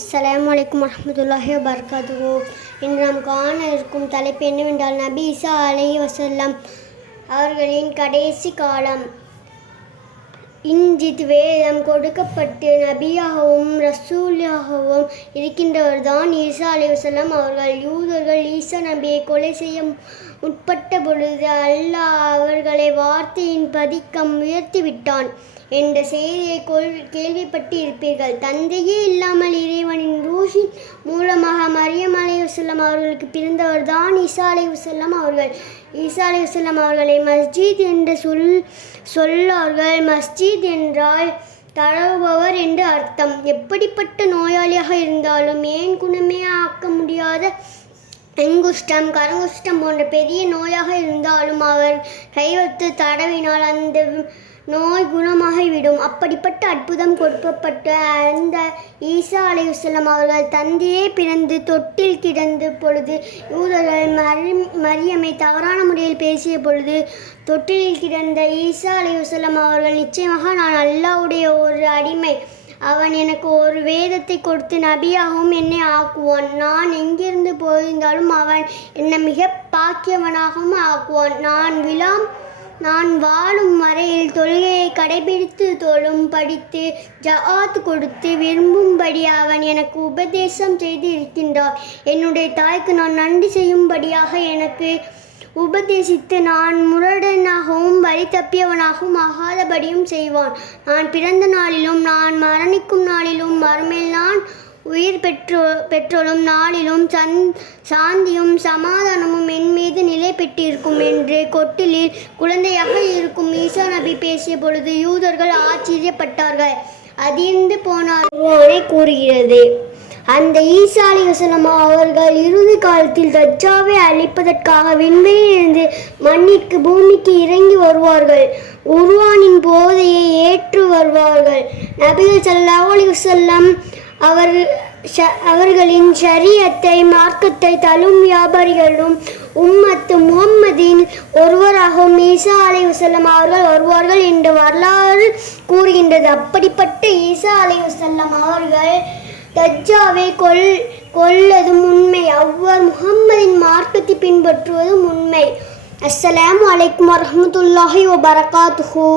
அஸ்ஸலாமு அலைக்கும் வரஹ்மத்துல்லாஹி வபரகாத்துஹு. இன்று நாம் காண இருக்கும் தலைப்பு என்னவென்றால், நபி ஈசா அலைஹி வஸல்லம் அவர்களின் கடைசி காலம். இஞ்சித் வேதம் கொடுக்கப்பட்டு நபியாகவும் ரசூலாகவும் இருக்கின்றவர்தான் ஈசா அலைஹி வஸல்லம் அவர்கள். யூதர்கள் ஈசா நபியை கொலை செய்ய முற்பட்ட பொழுது அல்லாஹ் அவர்களை வார்த்தையின் பதிக்கம் உயர்த்திவிட்டான் என்ற செய்தியை கேள்விப்பட்டு இருப்பீர்கள். தந்தையே இல்லாமல் இறைவனின் ரூஹின் மூலமாக மரியம் அலைஹிஸ்ஸலாம் அவர்களுக்கு பிறந்தவர்தான் ஈசா அலைஹிஸ்ஸலாம் அவர்கள். ஈசா அலைஹிஸ்ஸலாம் அவர்களை மஸ்ஜித் என்று சொல்லார்கள். மஸ்ஜித் என்றால் தடவுபவர் என்று அர்த்தம். எப்படிப்பட்ட நோயாளியாக இருந்தாலும், ஏன் குணமே ஆக்க முடியாத அங்குஷ்டம், கரங்குஷ்டம் போன்ற பெரிய நோயாக இருந்தாலும் அவர் கைவத்து தடவினால் அந்த நோய் குணமாகிவிடும். அப்படிப்பட்ட அற்புதம் கொடுக்கப்பட்ட அந்த ஈசா அலைஹிஸ்ஸலாம் அவர்கள் தந்தையே பிறந்து தொட்டில் கிடந்த பொழுது யூதர்கள் மரியமை தவறான முறையில் பேசிய பொழுது தொட்டிலில் கிடந்த ஈசா அலைஹிஸ்ஸலாம் அவர்கள், நிச்சயமாக நான் அல்லாஹ்வுடைய ஒரு அடிமை, அவன் எனக்கு ஒரு வேதத்தை கொடுத்து நபியாகவும் என்னை ஆக்குவான், நான் எங்கிருந்து போயிருந்தாலும் அவன் என்னை மிக பாக்கியவனாகவும் ஆக்குவான், நான் வாழும் வரையில் தொழுகையை கடைபிடித்து தொழும் படித்து ஜஆத் கொடுத்து விரும்பும்படி அவன் எனக்கு உபதேசம் செய்து இருக்கின்றான். என்னுடைய தாய்க்கு நான் நன்றி செய்யும்படியாக எனக்கு உபதேசித்து நான் முரடனாகவும் வழி தப்பியவனாகவும் ஆகாதபடியும் செய்வான். நான் பிறந்த நாளிலும் நான் மரணிக்கும் நாளிலும் மறுமையில் நான் உயிர் பெற்றோலும் நாளிலும் சாந்தியும் சமாதானமும் என் மீது நிலை பெற்றிருக்கும் என்று கொட்டிலில் குழந்தையாக இருக்கும் ஈசா நபி பேசிய பொழுது யூதர்கள் ஆச்சரியப்பட்டார்கள், அதிர்ந்து போனார்கள் கூறுகிறது. அந்த ஈசா அலைஹிஸ்ஸலாம் அவர்கள் இறுதி காலத்தில் தஜ்ஜாலை அழிப்பதற்காக விண்வெளியிலிருந்து மண்ணிற்கு பூமிக்கு இறங்கி வருவார்கள். குர்ஆனின் போதையை ஏற்று வருவார்கள். நபிகள் ஸல்லல்லாஹு அலைஹி வஸல்லம் அவர்களின் ஷரியத்தை மார்க்கத்தை தழும் வியாபாரிகளும் உம்மத்து முஹம்மதின் ஒருவராகவும் ஈசா அலைஹிஸ்ஸலாம் அவர்கள் வருவார்கள் என்று வரலாறு கூறுகின்றது. அப்படிப்பட்ட ஈசா அலைஹிஸ்ஸலாம் அவர்கள் தஜ்ஜாலை கொல்லதும் உண்மை, அவ்வாறு முஹம்மதின் மார்க்கத்தை பின்பற்றுவதும் உண்மை. அஸ்ஸலாமு அலைக்கும் வரஹ்மத்துல்லாஹி வபரகாத்துஹு.